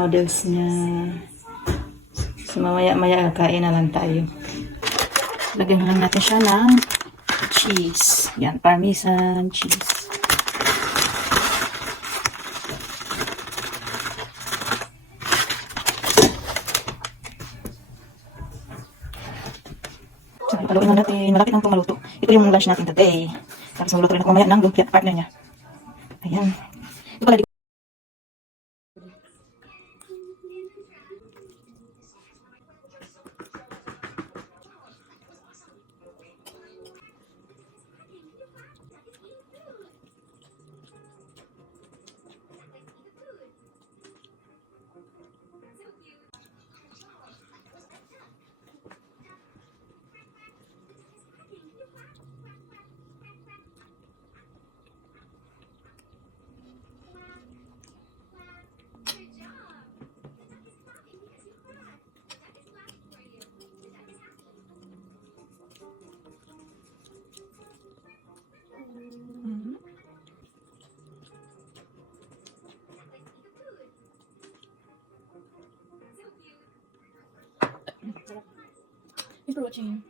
noodles niya. So, mamaya-maya kain na lang tayo. Lagyan lang natin siya ng cheese. Yan, parmesan cheese. So, paluin na natin. Malapit nang tumaluto. Ito yung lunch natin today. Tapos maluto rin ako mamaya ng lumpia partner niya. Ayan. Ito pala Thanks for watching.